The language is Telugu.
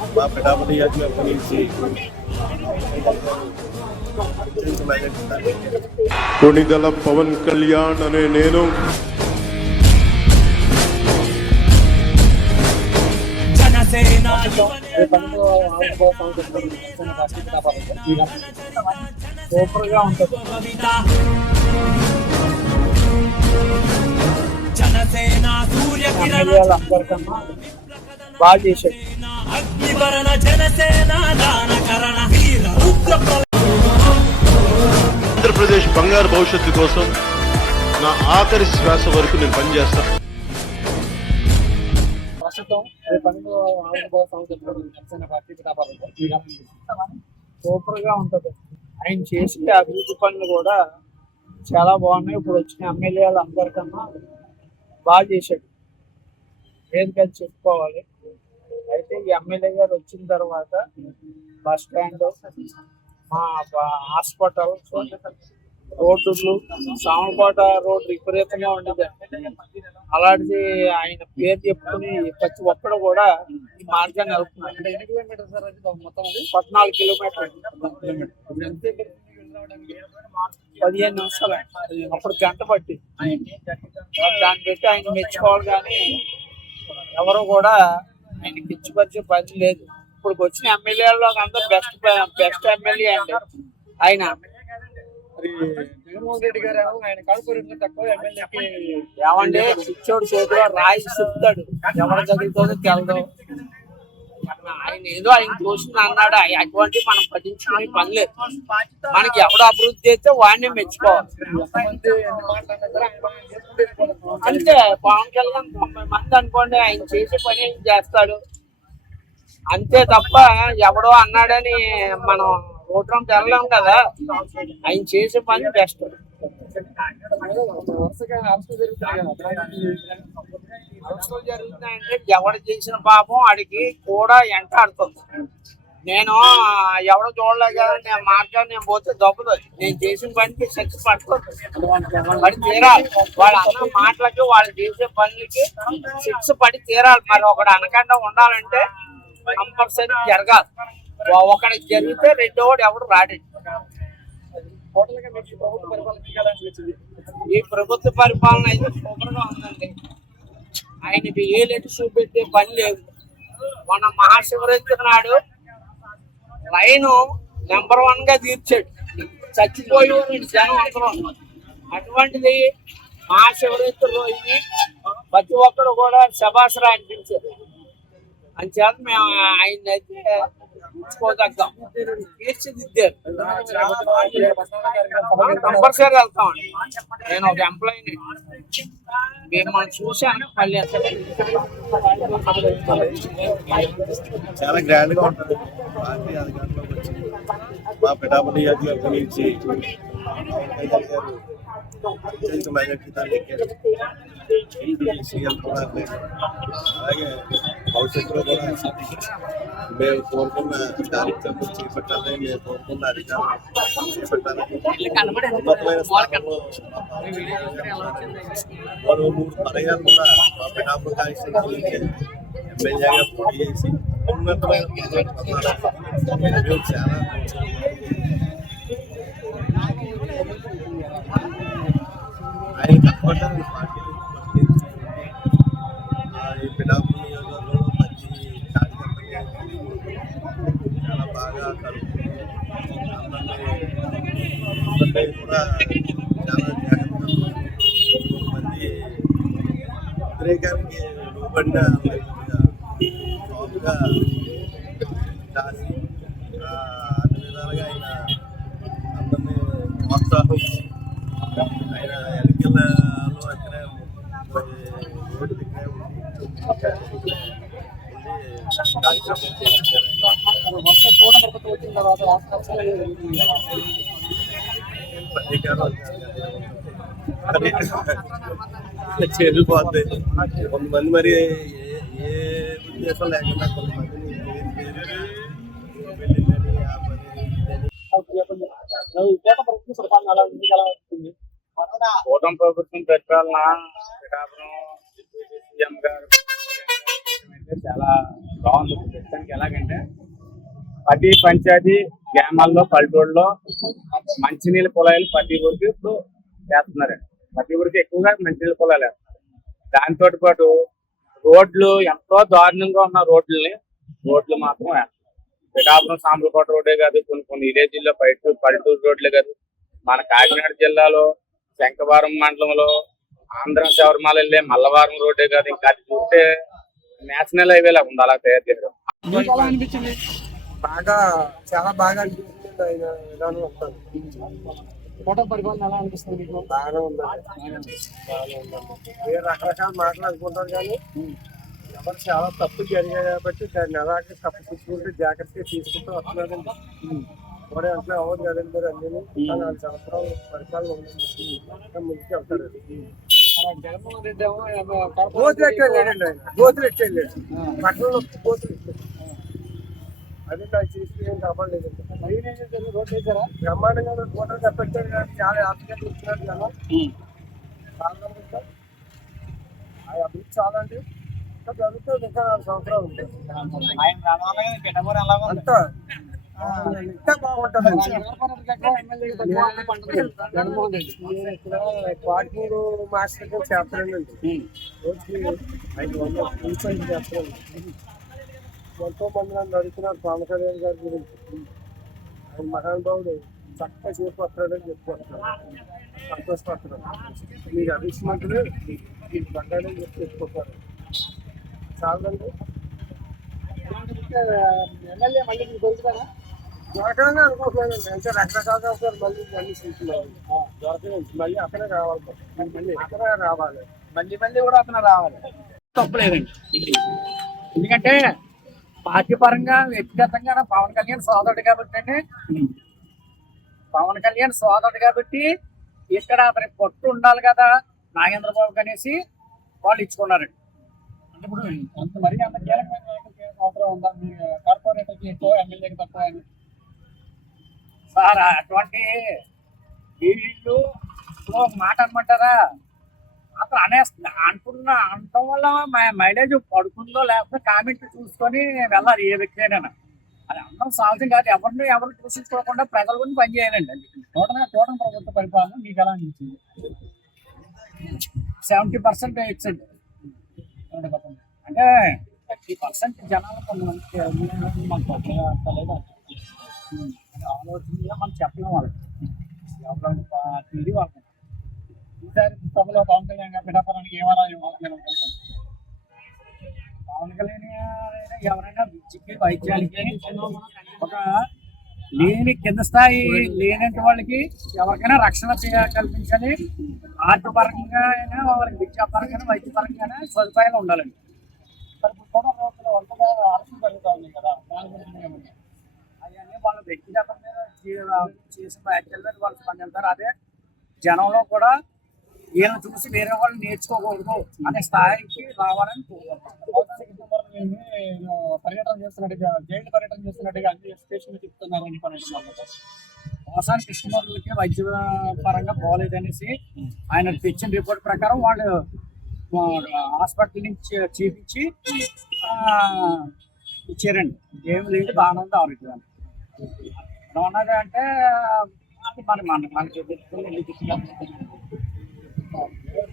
మా పిఠాపురం నియోజకవర్గం నుంచి కొణిదెల పవన్ కళ్యాణ్ అనే నేను సూపర్ గా ఉంటుంది. అందరికన్నా బాగా చేశాడు. ఆంధ్రప్రదేశ్ బంగారు భవిష్యత్తు కోసం నా ఆఖరి శ్వాస వరకు నేను పనిచేస్తాను. ప్రస్తుతం సూపర్ గా ఉంటది. ఆయన చేసే అభివృద్ధి పనులు కూడా చాలా బాగున్నాయి. ఇప్పుడు వచ్చిన ఎమ్మెల్యేలు అందరికన్నా బాగా చేశాడు. ఏది చెప్పుకోవాలి. అయితే ఈ ఎమ్మెల్యే గారు వచ్చిన తర్వాత బస్ స్టాండ్, మా హాస్పిటల్, రోడ్లు, సామకోట రోడ్డు విపరీతంగా ఉండేది. అలాంటిది ఆయన పేరు చెప్పుకుని ప్రతి ఒక్కడు కూడా ఈ మార్గాన్ని వెళ్తున్నారు. ఎన్ని కిలోమీటర్ సార్ అది మొత్తం? 14 కిలోమీటర్లు. 15 నిమిషాలు. అప్పుడు గంట పట్టి దాన్ని పెట్టి ఆయన మెచ్చుకోవాలి. కానీ ఎవరు కూడా ఆయన కిచ్చిపరిచే పని లేదు. ఇప్పుడు వచ్చిన ఎమ్మెల్యేలో అందరూ బెస్ట్ ఎమ్మెల్యే అండి ఆయన. జగన్మోహన్ రెడ్డి గారు ఆయన కార్పొరేటర్ తక్కువ ఎమ్మెల్యేకి ఏమండి పిచ్చోడు చేతిలో రాయి చెప్తాడు. ఎవరి చదువుతుందో తెలదు. ఆయన ఏదో ఆయన చూసింది అన్నాడు. అటువంటి మనం పట్టించుకునే పని లేదు. మనకి ఎవడు అభివృద్ధి చేస్తే వాడిని మెచ్చుకోవాలి అంతే. పవన్ కళ్యాణ్ 90 మంది అనుకోండి, ఆయన చేసే పని ఏం చేస్తాడు అంతే తప్ప ఎవడో అన్నాడని మనం రోడ్రం తెరలేం కదా. ఆయన చేసే పని బెస్ట్. అరెస్టులు జరుగుతున్నాయంటే ఎవడు చేసిన పాపం ఆడికి కూడా ఎంటాడుతుంది. నేను ఎవడో చూడలే కదా, నేను మార్గాన్ని నేను పోతే దొబ్బదు. నేను చేసిన పనికి శిక్ష పడుతుంది, పడి తీరాలి. వాళ్ళు అన్న మాటలకి వాళ్ళు చేసే పనులకి శిక్ష పడి తీరాలి. మరి ఒకడు అనకుండా ఉండాలంటే కంపల్సరీ జరగాలి. ఒకడికి జరిగితే రెండోవాడు ఎవడు రాడండి. ఈ ప్రభుత్వ పరిపాలన అయితే సూపర్ గా ఉందండి. ఆయనకి ఏ లెటర్ చూపెట్టే పని లేదు. మన మహాశివరాత్రి నాడు లైన్ నెంబర్ 1 గా తీర్చాడు. చచ్చిపోయేవారు జనం అందరం. అటువంటిది మహాశివరాత్రి రోజుని ప్రతి ఒక్కరు కూడా శభాసరా అనిపించారు. అంచేత మేము ఆయన అయితే తీర్చుకోదగ్గాం, తీర్చిదిద్దారు. కంపల్సరీ వెళ్తామండి. నేను ఒక ఎంప్లాయీని, మిమ్మల్ని చూశాను. మళ్ళీ చాలా గ్రాండ్ గా ఉంటుంది. పార్టీ అధికారంలోకి వచ్చి మా పిఠాపురం నియోజకవర్గం నుంచి అత్యధిక మెజార్టీతో ఎక్కారు. సీఎం కూడా అలాగే భవిష్యత్తులో కూడా మేము కోరుకున్న కార్యక్రమం చేపట్టాలని, మేము కోరుకున్న అధికారం చేపట్టాలని ఉన్నతమైన స్థానంలో మరో 3 పర్యాలు కూడా మా పిఠాపురం కాన్స్టిట్యూన్సీ నుంచి ఎమ్మెల్యేగా పోటీ చేసి ఉన్నతమైన చాలా ఆయన కష్టపడ్డారు. పార్టీ ఈ పిఠాపురం నియోజకవర్గంలో మంచి కార్యకర్తలు చాలా బాగా కలుపుతుంది. అందరినీ కూడా చాలా జాగ్రత్తగా మంది వ్యతిరేకానికి లోబడిన స్ట్రాంగ్గా రాసి అన్ని విధాలుగా ఆయన అందరినీ ప్రోత్సాహించి ఆయన ఎన్నికల్లో అక్కడే ఓటు దగ్గరే కార్యక్రమం చేశారు. చెల్లిపోద్ది. కొంతమంది మరి ఏ ఉద్దేశం లేకుండా కొంతమందిని వెళ్ళిందని ఆ పని కూటమి ప్రభుత్వం పెట్టాలన్నా పిఠాపురం సీఎం గారు చాలా బాగుంది ప్రస్తుతానికి. ఎలాగంటే ప్రతి పంచాయతీ గ్రామాల్లో పల్లెటూళ్ళలో మంచినీళ్ళ పొలాలు ప్రతి ఊరికి ఇప్పుడు వేస్తున్నారండి. ప్రతి ఊరికి ఎక్కువగా మంచినీళ్ళ పొలాలు వేస్తున్నారు. దాంతో పాటు రోడ్లు ఎంతో దారుణంగా ఉన్న రోడ్లు మాత్రం వేస్తున్నారు. పిఠాపురం సాంబ్రకోట రోడ్డే కాదు, కొన్ని విలేజ్ల్లో పల్లెటూరు రోడ్లే కాదు, మన కాకినాడ జిల్లాలో శంఖవరం మండలంలో ఆంధ్ర శబరిమల వెళ్ళే మల్లవరం రోడ్డే కాదు, ఇంకా అది చూస్తే నేషనల్ హైవే లాగా ఉంది అలా తయారు చేయడం. మీకు ఎలా అనిపించింది? చాలా బాగా అనిపిస్తుంది. ఆయన విధానం వస్తుంది ఫోటో పరిపాలన ఎలా అనిపిస్తుంది మీకు? బాగానే ఉందండి. మీరు రకరకాల మాటలు అనుకుంటారు కానీ ఎవరు చాలా తప్పు జరిగాయి కాబట్టి దాన్ని అలాగే తప్పు పుచ్చుకుంటే జాగ్రత్తగా తీసుకుంటూ వస్తున్నారండి. కూడా అట్లా అవ్వదు కదండి మీరు అన్ని 4 సంవత్సరాలు పరిపాలన ఉందండి. ముందుకు వెళ్తారండి. జగన్మోహన్ రెడ్డి ఏమో గోతులు ఎట్టేళ్ళాడండి ఆయన. గోతులు ఎట్టేళ్ళాడు. పట్టణంలో గోతులు ఎట్టాడు. అది నాకు చేసి ఏం కాపాడలేదండి. రోడ్డు వేసారా? బ్రహ్మాండంగా గోటలు కప్పెట్టాడు కానీ చాలా ఆఫీసర్లు ఇస్తున్నారు కదా. చాలా ఆ అభివృద్ధి చాలా అండి. ఇంకా జరుగుతుంది. ఇంకా 4 సంవత్సరాలు ఉంటాయి. ఆయన రావాలి పిఠాపురం ఎలా ఉంది? అంతా ఇంకా బాగుంటుంది. జగన్మోహన్ రెడ్డి పార్కింగ్ మాస్టర్ చేస్తానండి. రోజుకి 500 రూపాయలు చేస్తాను. ఎంతో మంది నన్ను అడుగుతున్నారు పవన్ కళ్యాణ్ గారి గురించి. ఆయన మహానుభావుడు చక్కగా చేసి వస్తాడని చెప్పుకుంటున్నాను. సంతోషపడుతున్నాను. మీరు అభిష్మంతులు మీకు బంగారం చెప్పి చెప్పుకుంటారు. చాలండి. ఎమ్మెల్యే మళ్ళీ మీకు దొరుకుతారా? దొరకాలని అనుకుంటున్నానండి. అంటే రకరకాలుగా వస్తారు. మళ్ళీ మళ్ళీ సీట్లు దొరకలేదు. మళ్ళీ అక్కడే రావాలి. మళ్ళీ అక్కడే రావాలి. మళ్ళీ కూడా అతను రావాలి. తప్పలేదండి. ఎందుకంటే పార్టీ పరంగా వ్యక్తిగతంగా పవన్ కళ్యాణ్ సోదరుడు కాబట్టి అండి, పవన్ కళ్యాణ్ సోదరుడు కాబట్టి ఇక్కడ అతని పొట్టు ఉండాలి కదా నాగేంద్రబాబు అనేసి వాళ్ళు ఇచ్చుకున్నారండి. అంటే ఇప్పుడు అంత మరీ అంత కీలకమైన నాయకులకి అవసరం ఉందా? మీ కార్పొరేటర్కి ఎక్కువ, ఎమ్మెల్యేకి తక్కువ అని సార్ అటువంటి వీళ్ళు ఒక మాట అనమంటారా, అతను అంటున్న అనటం వల్ల మైలేజ్ పడుతుందో లేకపోతే కామెంట్ చూసుకొని వెళ్ళాలి ఏ వ్యక్తి అయినా. అది అందరం సాధ్యం కాదు. ఎవరు చూసుకోకుండా ప్రజల గురించి పనిచేయాలండి. అది కూటమి ప్రభుత్వ పరిపాలన మీకు ఎలా అనిపించింది? 70% ఇచ్చండి. అంటే 30% జనాలు కొంతమంది ఆలోచనగా మనం చెప్పలేం వాళ్ళకి. తీరి వాళ్ళకి ఈసారి సభలో పవన్ కళ్యాణ్ గారు పిఠాపురానికి ఏమైనా పవన్ కళ్యాణ్ ఎవరైనా విద్యకి వైద్యానికి ఒక లేని కింద స్థాయి లేనంటి వాళ్ళకి ఎవరికైనా రక్షణ కల్పించాలి. ఆర్థికపరంగా అయినా వాళ్ళకి విద్యాపరంగానే వైద్యపరంగానే సదుపాయాలు ఉండాలండి. వంటగా ఆలోచన జరుగుతూ ఉంది కదా, అవన్నీ వాళ్ళ వ్యక్తిగతంగా చేసిన వ్యాఖ్యల మీద వాళ్ళు స్పందిస్తారు. అదే జనంలో కూడా వీళ్ళని చూసి వేరే వాళ్ళు నేర్చుకోకూడదు అనే స్థాయికి రావాలని పర్యటన చేస్తున్నట్టుగా, జైలు పర్యటన చేస్తున్నట్టుగా అన్ని స్టేషన్లు చెప్తున్నారని మోసాని కృష్ణమూర్తికి వైద్య పరంగా పోలేదనేసి ఆయన తెచ్చిన రిపోర్ట్ ప్రకారం వాళ్ళు హాస్పిటల్ నుంచి చూపించి ఇచ్చారండి. ఏమి లేదు, బాగానే ఉంది ఆరోగ్యం. ఉన్నది అంటే అది మనకి